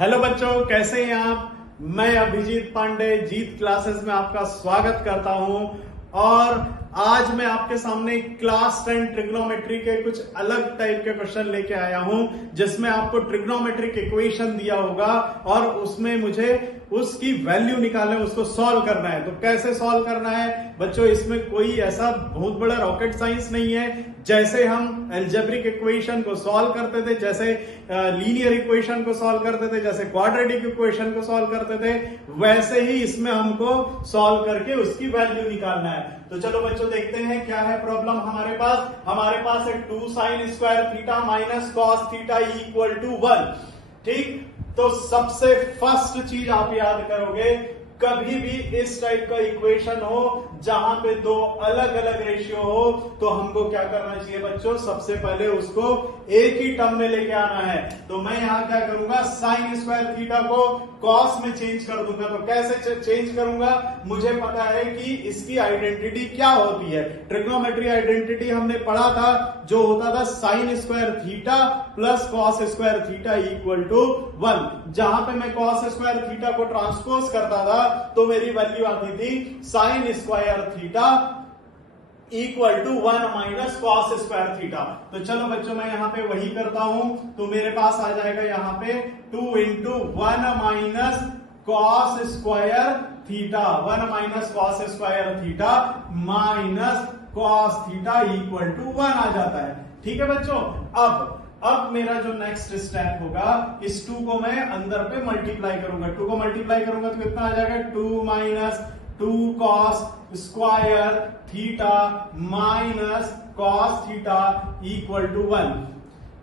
Hello बच्चों, कैसे हैं आप। मैं अभिजीत पांडे जीत क्लासेस में आपका स्वागत करता हूं और आज मैं आपके सामने क्लास 10 ट्रिग्नोमेट्री के कुछ अलग टाइप के क्वेश्चन लेके आया हूं, जिसमें आपको ट्रिग्नोमेट्रिक इक्वेशन दिया होगा और उसमें मुझे उसकी वैल्यू निकालना है, उसको सॉल्व करना है। तो कैसे सॉल्व करना है बच्चों, इसमें कोई ऐसा बहुत बड़ा रॉकेट साइंस नहीं है। जैसे हम अलजेब्रिक इक्वेशन को सॉल्व करते थे, जैसे लीनियर इक्वेशन को सॉल्व करते थे, जैसे क्वाड्रेटिक इक्वेशन को सॉल्व करते थे, वैसे ही इसमें हमको सॉल्व करके उसकी वैल्यू निकालना है। तो चलो बच्चों देखते हैं क्या है प्रॉब्लम हमारे पास है 2 sin square theta minus cos theta equal to 1। ठीक, तो सबसे फर्स्ट चीज आप याद करोगे, कभी भी इस टाइप का इक्वेशन हो जहां पे दो अलग अलग रेशियो हो तो हमको क्या करना चाहिए बच्चों, सबसे पहले उसको एक ही टर्म में लेके आना है। तो मैं यहां क्या करूंगा, साइन स्क्वायर थीटा को कॉस में चेंज कर दूंगा। तो कैसे चेंज करूंगा, मुझे पता है कि इसकी आइडेंटिटी क्या होती है। ट्रिग्नोमेट्री आइडेंटिटी हमने पढ़ा था, जो होता था sine square theta plus cos square theta equal to 1। जहां पे मैं कॉस स्क्वायर थीटा को ट्रांसपोज करता था तो मेरी वैल्यू आती थी sine square theta equal to 1 minus cos square theta. तो चलो बच्चों मैं यहां पे वही करता हूं, तो मेरे पास आ जाएगा यहां पे 2 into 1 minus cos square theta, 1 minus cos square theta minus cos theta equal to 1 आ जाता है। ठीक है बच्चों, अब मेरा जो नेक्स्ट स्टेप होगा, इस 2 को मैं अंदर पे मल्टीप्लाई करूंगा। 2 को मल्टीप्लाई करूंगा तो कितना आ जाएगा, 2 minus 2 cos square theta minus cos theta equal to 1।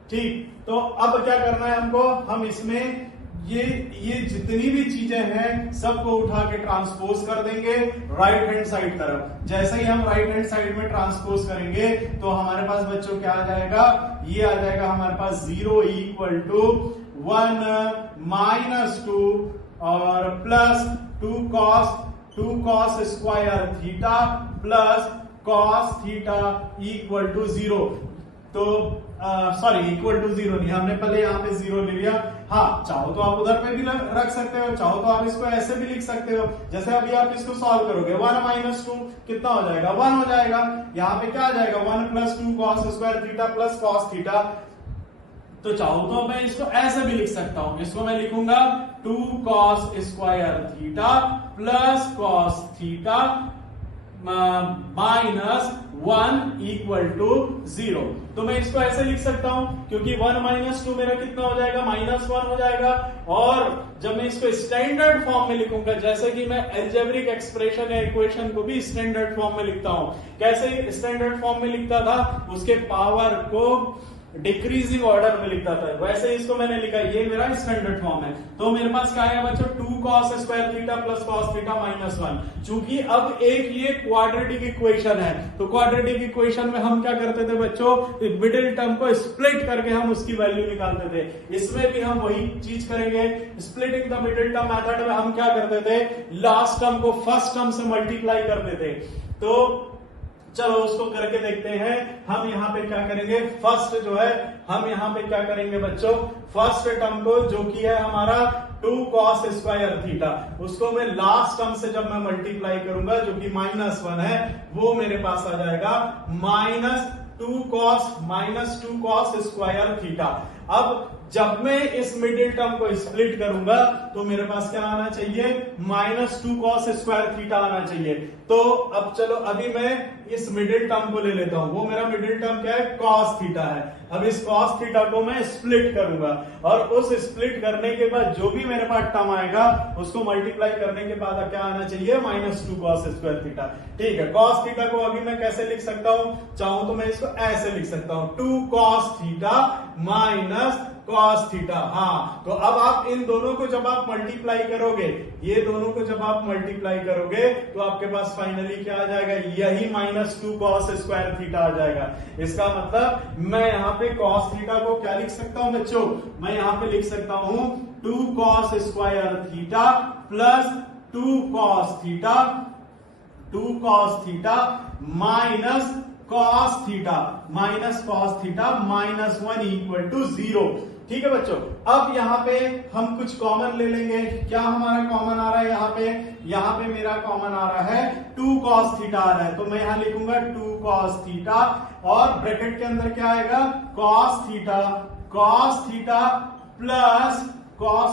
ठीक, तो अब क्या करना है हमको, हम इसमें ये जितनी भी चीजें हैं सबको उठा के ट्रांसपोज कर देंगे राइट हैंड साइड तरफ। जैसे ही हम राइट हैंड साइड में ट्रांसपोज करेंगे तो हमारे पास बच्चों क्या आ जाएगा, ये आ जाएगा हमारे पास 0 इक्वल टू 1 माइनस 2 और plus 2 cos square theta plus cos theta equal to 0। तो सॉरी, इक्वल टू 0 नहीं, हमने पहले यहां पे 0 ले लिया। हाँ, चाहो तो आप उधर पे भी रख सकते हो, चाहो तो आप इसको ऐसे भी लिख सकते हो। जैसे अभी आप इसको सॉल्व करोगे, 1 माइनस 2 कितना हो जाएगा, 1 हो जाएगा। यहां पे क्या आ जाएगा, 1 plus 2 cos square theta plus cos theta. तो चाहो तो मैं इसको ऐसे भी लिख सकता हूं, इसको मैं लिखूंगा 2 cos square theta plus cos theta minus 1 equal to 0। तो मैं इसको ऐसे लिख सकता हूं, क्योंकि 1 माइनस 2 मेरा कितना हो जाएगा, -1 हो जाएगा। और जब मैं इसको स्टैंडर्ड फॉर्म में लिखूंगा, जैसे कि मैं अलजेब्रिक एक्सप्रेशन या इक्वेशन को भी स्टैंडर्ड फॉर्म में लिखता हूं, कैसे स्टैंडर्ड फॉर्म में लिखता था, उसके पावर को डिक्रीजिंग ऑर्डर में लिखता था, वैसे इसको मैंने लिखा, ये मेरा स्टैंडर्ड फॉर्म है। तो मेरे पास क्या है बच्चों, 2 cos square theta plus cos theta minus 1। चूंकि अब एक ये क्वाड्रेटिक इक्वेशन है, तो क्वाड्रेटिक इक्वेशन में हम क्या करते थे बच्चों, मिडिल टर्म को स्प्लिट करके हम उसकी वैल्यू निकालते थे। इसमें भी हम वही चीज करेंगे। Splitting the middle term method में हम क्या करते थे, लास्ट टर्म को फर्स्ट टर्म से मल्टीप्लाई करते थे। तो चलो उसको करके देखते हैं। हम यहां पे क्या करेंगे, फर्स्ट जो है हम यहां पे क्या करेंगे बच्चों, फर्स्ट टर्म को जो कि है हमारा 2 कॉस स्क्वायर थीटा, उसको मैं लास्ट टर्म से जब मैं मल्टीप्लाई करूंगा जो कि -1 है, वो मेरे पास आ जाएगा -2 कॉस स्क्वायर थीटा। अब जब मैं इस मिडिल टर्म को स्प्लिट करूंगा तो मेरे पास क्या आना चाहिए, -2 कॉस स्क्वायर थीटा आना चाहिए। तो अब चलो अभी मैं इस मिडिल टर्म को ले लेता हूं, वो मेरा मिडिल टर्म क्या है, कॉस थीटा है। अब इस कॉस थीटा को मैं स्प्लिट करूंगा और उस स्प्लिट करने के बाद जो भी मेरे पास टर्म आएगा उसको मल्टीप्लाई करने के बाद क्या आना चाहिए, -2 कॉस स्क्वायर थीटा। ठीक है, कॉस थीटा को अभी मैं कैसे लिख सकता हूं, चाहूं तो मैं इसको ऐसे लिख सकता हूं, 2 cos theta minus cos theta. हाँ, तो अब आप इन दोनों को जब आप मल्टीप्लाई करोगे, ये दोनों को जब आप मल्टीप्लाई करोगे तो आपके पास फाइनली क्या आ जाएगा, यही -2 कॉस स्क्वायर थीटा आ जाएगा। इसका मतलब मैं यहाँ पे कॉस थीटा को क्या लिख सकता हूं बच्चों, मैं यहाँ पे लिख सकता हूं 2 cos square theta plus 2 cos theta minus cos theta -1 equal to 0। ठीक है बच्चों। अब यहाँ पे हम कुछ कॉमन ले लेंगे। क्या हमारा कॉमन आ रहा है यहाँ पे मेरा कॉमन आ रहा है 2 cos थीटा आ रहा है, तो मैं यहाँ लिखूंगा 2 cos थीटा और ब्रैकेट के अंदर क्या आएगा cos theta plus 1 cos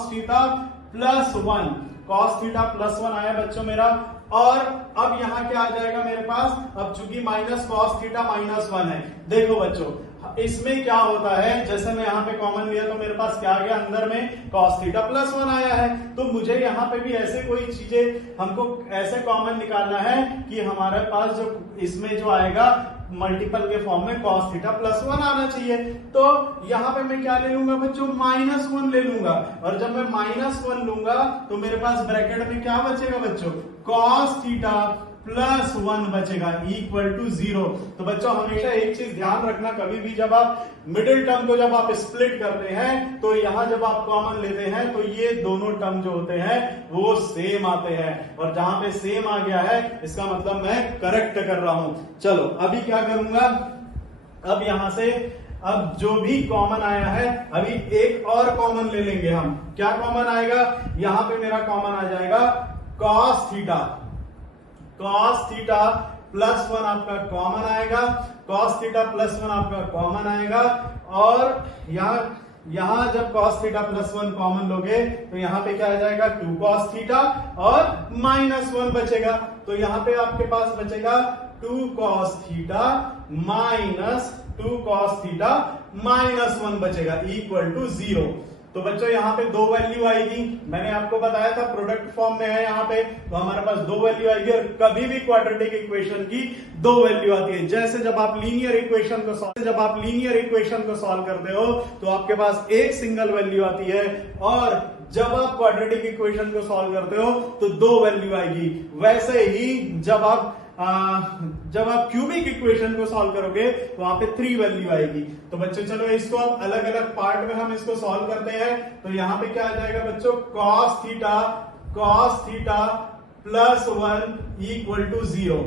theta plus 1 आया बच्चों मेरा। और अब यहाँ क्या आ जाएगा मेरे पास, अब चूंकि माइनस cos थीटा माइनस 1 है। देखो बच्चों इसमें क्या होता है, जैसे मैं यहाँ पे कॉमन लिया तो मेरे पास क्या आ गया, अंदर में cos थीटा प्लस 1 आया है। तो मुझे यहाँ पे भी ऐसे कोई चीजें हमको ऐसे कॉमन निकालना है कि हमारे पास जो इसमें जो आएगा मल्टीपल के फॉर्म में cos थीटा प्लस 1 आना चाहिए। तो यहाँ पे मैं क्या ले लूंगा बच्चों, -1 ले लूंगा। और जब मैं -1 लूंगा तो मेरे पास ब्रैकेट में क्या बचेगा बच्चों, cos थीटा प्लस 1 बचेगा इक्वल टू 0। तो बच्चों हमेशा एक चीज ध्यान रखना, कभी भी जब आप मिडिल टर्म को जब आप स्प्लिट करते हैं तो यहां जब आप कॉमन लेते हैं तो ये दोनों टर्म जो होते हैं वो सेम आते हैं, और जहां पे सेम आ गया है इसका मतलब मैं करेक्ट कर रहा हूं। चलो अभी क्या करूंगा, अब यहां से अब जो भी कॉमन आया है अभी एक और कॉमन ले लेंगे हम। क्या कॉमन आएगा, यहां पे मेरा कॉमन आ जाएगा cos थीटा प्लस 1 आपका कॉमन आएगा, cos थीटा प्लस 1 आपका कॉमन आएगा। और यहां जब cos थीटा प्लस 1 कॉमन लोगे तो यहां पे क्या आ जाएगा 2 cos थीटा और -1 बचेगा। तो यहां पे आपके पास बचेगा 2 cos थीटा -1 बचेगा इक्वल टू 0। तो बच्चों यहाँ पे 2 वैल्यू आएगी, मैंने आपको बताया था प्रोडक्ट फॉर्म में है यहाँ पे, तो हमारे पास 2 वैल्यू आएगी। और कभी भी क्वाड्रेटिक इक्वेशन की 2 वैल्यू आती है। जैसे जब आप लीनियर इक्वेशन को सॉल्व करते हो तो आपके पास एक सिंगल वैल्यू आती है, और जब आप क्वाड्रेटिक इक्वेशन को सॉल्व करते हो तो 2 वैल्यू आएगी। वैसे ही जब आप क्यूबिक इक्वेशन को सॉल्व करोगे तो वहां पे 3 वैल्यू आएगी। तो बच्चों चलो इसको अब अलग अलग पार्ट में हम इसको सॉल्व करते हैं। तो यहां पे क्या आ जाएगा बच्चों, cos theta plus 1 equal to 0।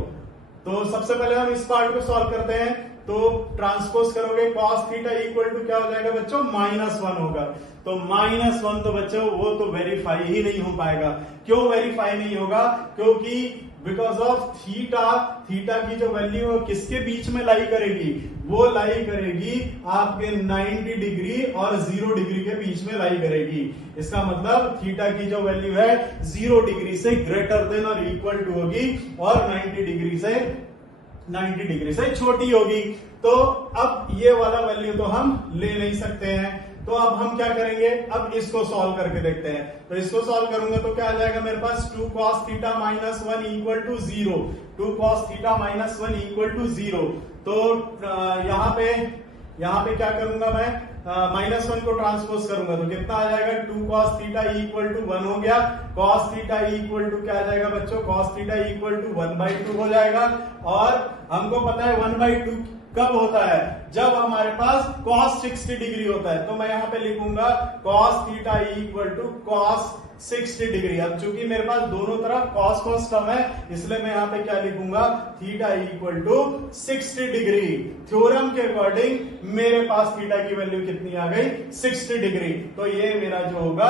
तो सबसे पहले हम इस पार्ट को सॉल्व करते हैं। तो ट्रांसपोज करोगे cos थीटा इक्वल टू क्या हो जाएगा बच्चों, -1 होगा। तो -1 तो बच्चों वो तो वेरीफाई ही नहीं हो पाएगा। क्यों वेरीफाई नहीं होगा, क्योंकि बिकॉज ऑफ थीटा की जो वैल्यू है किसके बीच में लाई करेगी, वो लाई करेगी आपके 90 डिग्री और 0 डिग्री के बीच में लाई करेगी। इसका मतलब थीटा की जो वैल्यू है 0 डिग्री से ग्रेटर देन और इक्वल टू होगी और 90 डिग्री से छोटी होगी। तो अब ये वाला वैल्यू तो हम ले नहीं सकते हैं। तो अब हम क्या करेंगे, अब इसको सॉल्व करके देखते हैं। तो इसको सॉल्व करूंगा तो क्या आ जाएगा मेरे पास, 2 cos theta -1 equal to 0। 2 cos theta -1 equal to 0। तो यहाँ पे क्या करूंगा मैं, -1 को ट्रांसपोज करूंगा तो कितना आ जाएगा, 2 cos थीटा इक्वल टू 1 हो गया। cos थीटा इक्वल टू क्या आ जाएगा बच्चों, cos थीटा इक्वल टू 1/2 हो जाएगा। और हमको पता है 1/2 कब होता है, जब हमारे पास cos 60 डिग्री होता है। तो मैं यहां पे लिखूंगा cos theta equal to cos 60 degree. अब चूंकि मेरे पास दोनों तरफ cos टर्म है, इसलिए मैं यहां पे क्या लिखूंगा, theta equal to 60 degree. Theorem के अकॉर्डिंग मेरे पास थीटा की वैल्यू कितनी आ गई, 60 डिग्री। तो ये मेरा जो होगा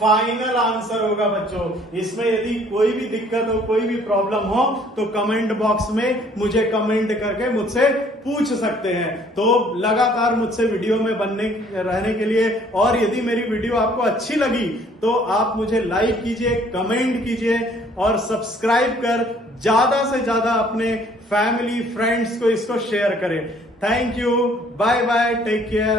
फाइनल आंसर होगा बच्चों। इसमें यदि कोई भी दिक्कत हो, कोई भी प्रॉब्लम हो तो कमेंट बॉक्स में मुझे कमेंट करके मुझसे पूछ सकते हैं। तो लगातार मुझसे वीडियो में रहने के लिए, और यदि मेरी वीडियो आपको अच्छी लगी तो आप मुझे लाइक कीजिए, कमेंट कीजिए और सब्सक्राइब कर ज्यादा से ज्यादा अपने फैमिली फ्रेंड्स को इसको शेयर करें। Thank you, bye bye, take care.